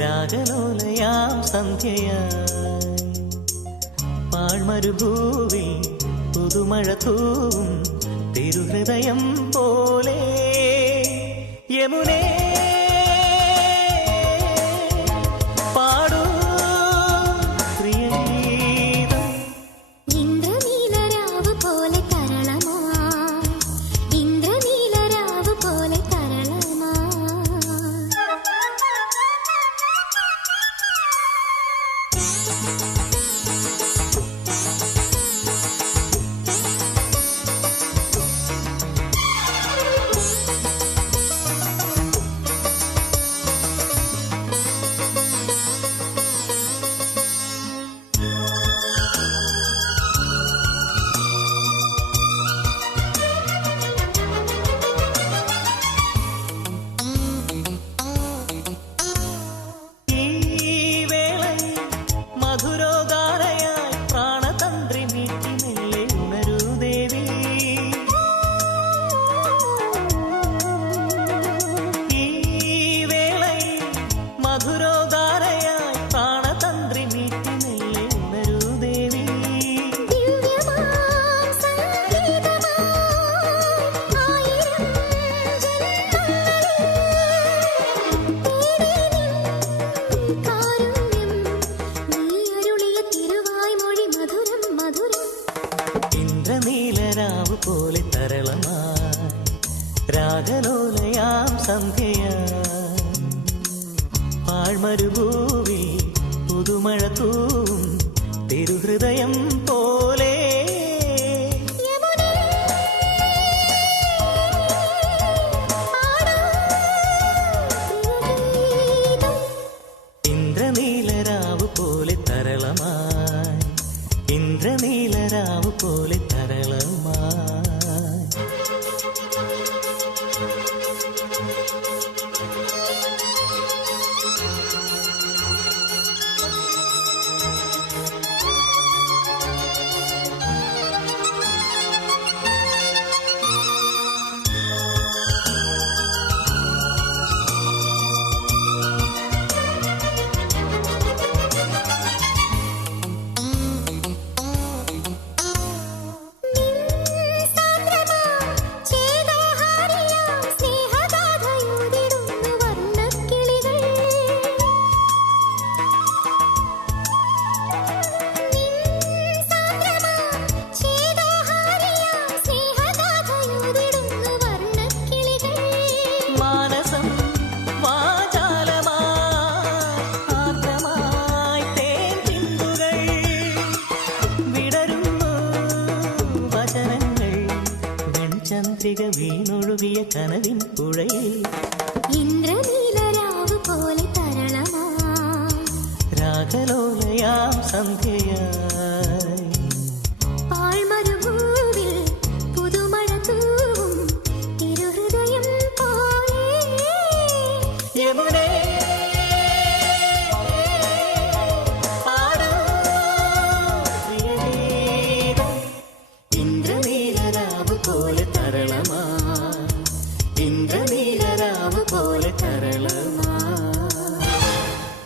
രാഗലോലയാം സന്ധ്യയായി. പാഴ്മരുഭൂവിൽ പുതുമഴ തൂവും തിരുഹൃദയം പോലെ. യമുനേ പോലെ തരളമായി രാഗലോലയാം സന്ധ്യ. പാഴ്മരുഭൂവി പുതുമഴ തൂവും തിരുഹൃദയം പോലെ. ഇന്ദ്രനീലരാവ് പോലെ തരളമായി. ഇന്ദ്രനീലരാവ് പോലെ തരളമായി വെൺചന്ദ്രിക വീണൊഴുകിയ കനവിൻ പുഴയിൽ ഇന്ദ്രനീലരാവ് പോലെ തരളമാ രാഗലോലയാം സന്ധ്യയായി തരളമാ. ഇന്ദ്രനീലരാവ് പോലെ തരളമാ.